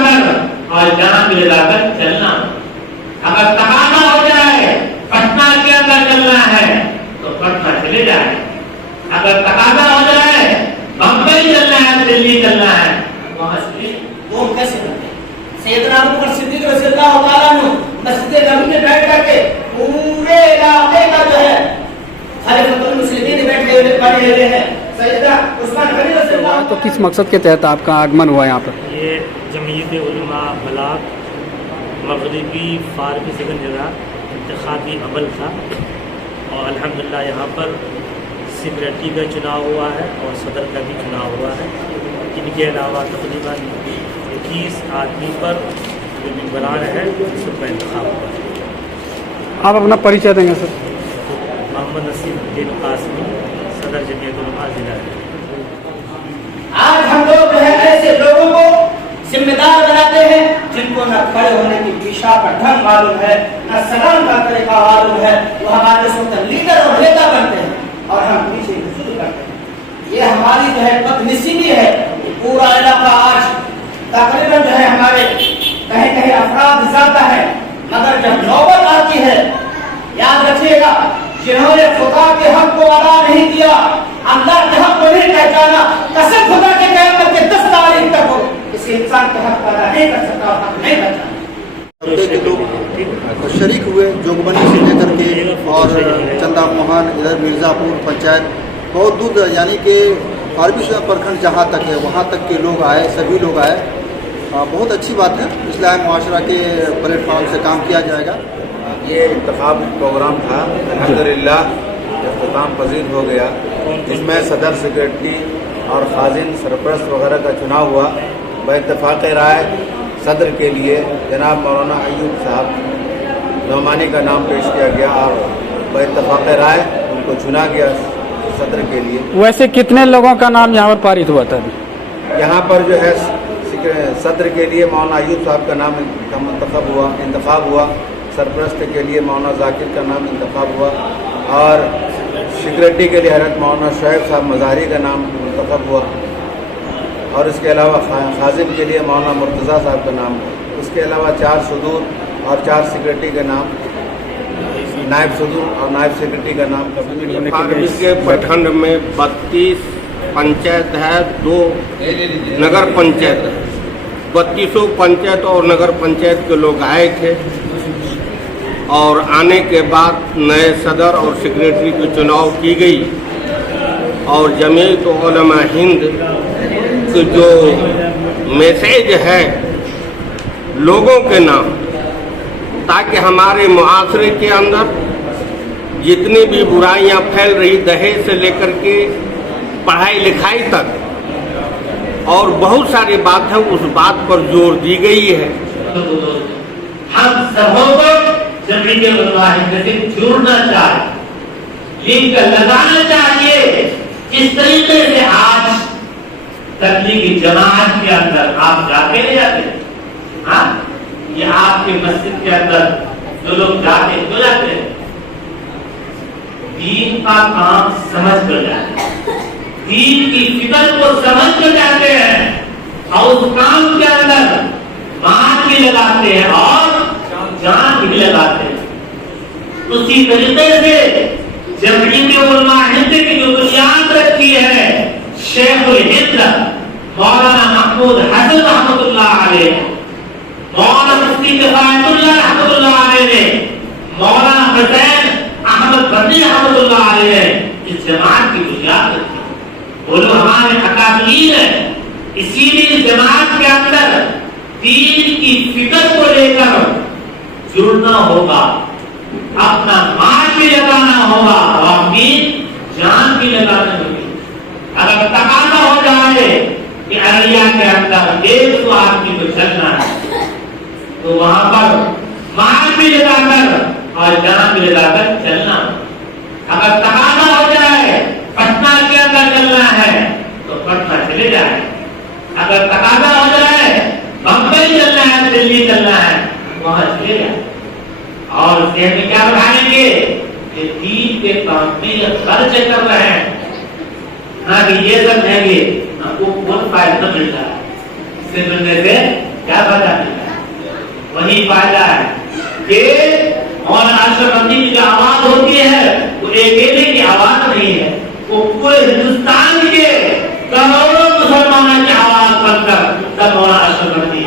کر اور جان بھی لگا کر چلنا. اگر تقاضا ہو جائے پٹنہ کے اندر چلنا ہے تو پٹنہ چلے جائیں. اگر تقاضا ہو جائے بمبئی چلنا ہے دلی چلنا ہے وہاں سے وہ کیسے کرتے ہیں؟ سیدنا ابوبکر صدیق رضی اللہ تعالیٰ عنہ مسجد نبوی میں بیٹھ کر کے پورے علاقے کا جو ہے خلیفۃ المسلمین بیٹھے ہوئے پڑھے ہوئے ہیں. سیدنا عثمان غنی رضی اللہ تو کس مقصد کے تحت آپ کا آگمن ہوا یہاں پر؟ یہ جمعیت علماء بلاک مغربی فارغ سگن جگہ انتخابی عمل تھا اور الحمدللہ یہاں پر سیکریٹری کا چناؤ ہوا ہے اور صدر کا بھی چناؤ ہوا ہے. ان کے علاوہ تقریباً 21 آدمی پر جو ممبران ہے سب کا انتخاب ہوا ہے. آپ اپنا پریچے دیں گے سر؟ محمد نصیر الدین قاسمی صدر جمعیت علماء ضلع ہے. آج ہم لوگ جو ہے ایسے لوگوں کو ذمہ دار بناتے ہیں جن کو نہ کھڑے ہونے کی پیشہ کا ڈھنگ معلوم ہے نہ سلام کا طریقہ معلوم ہے. وہ ہمارے اس وقت لیڈر اور نیتا بنتے ہیں اور ہم پیچھے رجوع کرتے ہیں. یہ ہماری جو ہے بدنصیبی ہے. پورا علاقہ آج تقریباً جو ہے ہمارے کہیں کہیں افراد زیادہ ہے مگر جب نوبت آتی ہے یاد رکھیے گا جنہوں نے خدا کے حق کو ادا نہیں کیا اللہ کے حق کو نہیں پہچانا قسم خدا کے قیامت کے 10 تاریخ تک ہو کسی انسان کے حق ادا نہیں کر سکتا اور حق نہیں پہچانا. کے لوگ شریک ہوئے جوگبنی سے لے کر کے اور چندہ موہن ادھر مرزا پور پنچایت بہت دور یعنی کہ عربی پرکھنڈ جہاں تک ہے وہاں تک کے لوگ آئے سبھی لوگ آئے. بہت اچھی بات ہے. اصلاح معاشرہ کے پلیٹ فارم سے کام کیا جائے گا. یہ انتخابی پروگرام تھا الحمدللہ اختتام پذیر ہو گیا. جس میں صدر سیکریٹری اور خازن سرپرست وغیرہ کا چناؤ ہوا. باتفاق رائے صدر کے لیے جناب مولانا ایوب صاحب نعمانی کا نام پیش کیا گیا اور باتفاق رائے ان کو چنا گیا صدر کے لیے. ویسے کتنے لوگوں کا نام یہاں پر پارت ہوا تھا؟ یہاں پر جو ہے صدر کے لیے مولانا ایوب صاحب کا نام انتخاب ہوا. سرپرست کے لیے مولانا ذاکر کا نام انتخاب ہوا اور سیکریٹری کے لیے حضرت مولانا شعیب صاحب مظاہری کا نام منتخب ہوا اور اس کے علاوہ خازن کے لیے مولانا مرتضیٰ صاحب کا نام. اس کے علاوہ 4 صدور اور 4 سیکریٹری کا نام نائب صدور اور نائب سیکریٹری کا نام. فارغ کے پرکھنڈ میں 32 پنچایت ہے 2 نگر پنچایت ہے. 32 پنچایت اور نگر پنچایت کے لوگ آئے تھے اور آنے کے بعد نئے صدر اور سیکریٹری کی چناؤ کی گئی اور جمعیت علماء ہند کی جو میسیج ہے لوگوں کے نام تاکہ ہمارے معاشرے کے اندر جتنی بھی برائیاں پھیل رہی دہیج سے لے کر کے پڑھائی لکھائی تک اور بہت ساری بات ہے اس بات پر زور دی گئی ہے. ہم سبوں کو جمعیت علماء ہند سے جڑنا چاہیے لنک لگانا چاہیے. اس طریقے سے آج تبلیغی جماعت کے اندر آپ جاتے نہیں جاتے؟ ہاں یہ آپ کے مسجد کے اندر جو لوگ جاتے ہیں جاتے ہیں دین کا کام سمجھ کر جاتے ہیں دین کی فکر کو سمجھ کر جاتے ہیں اور اس کام کے اندر مال بھی لگاتے ہیں اور جان بھی لگاتے ہیں. اسی طریقے سے جمعیت علماء ہند کی جو بنیاد رکھی ہے شیخ الہند مولانا محمود حسن رحمۃ اللہ علیہ مولانا مفتی کفایت اللہ رحمۃ اللہ علیہ نے مولانا حسین احمد بردی رحمۃ اللہ علیہ نے اس جماعت کی بنیاد رکھی. وہ لوگ ہمارے اکابرین ہیں. اسی لیے جماعت کے اندر دین کی فکر کو لے کر جڑنا ہوگا اپنا مال بھی لگانا ہوگا اور اپنی جان بھی لگانا ہوگی. اگر تقاضا ہو جائے کہ اریا کے اندر 150 آدمی کو چلنا ہے تو وہاں پر مال بھی لگا کر اور جان بھی لگا کر چلنا. اگر تقاضا ہو جائے پٹنہ کے اندر چلنا ہے تو پٹنہ چلے جائے. اگر تقاضا ہو جائے بمبئی چلنا ہے دلی چلنا ہے وہاں چلے جائے. اور ذہن میں کیا بڑھائیں گے کہ دین کے کام میں خرچ کر رہے ہیں نہ کہ یہ سب ہے کہ آپ کو کون فائدہ مل رہا ہے. اس سے ملنے سے کیا کیا فائدہ ملتا ہے؟ وہی فائدہ ہے کہ مولانا اشرف ندوی کی جو آواز ہوتی ہے وہ ایک کی آواز نہیں ہے، وہ پورے ہندوستان کے کروڑوں مسلمانوں کی آواز بن کر تب مولانا اشرف ندوی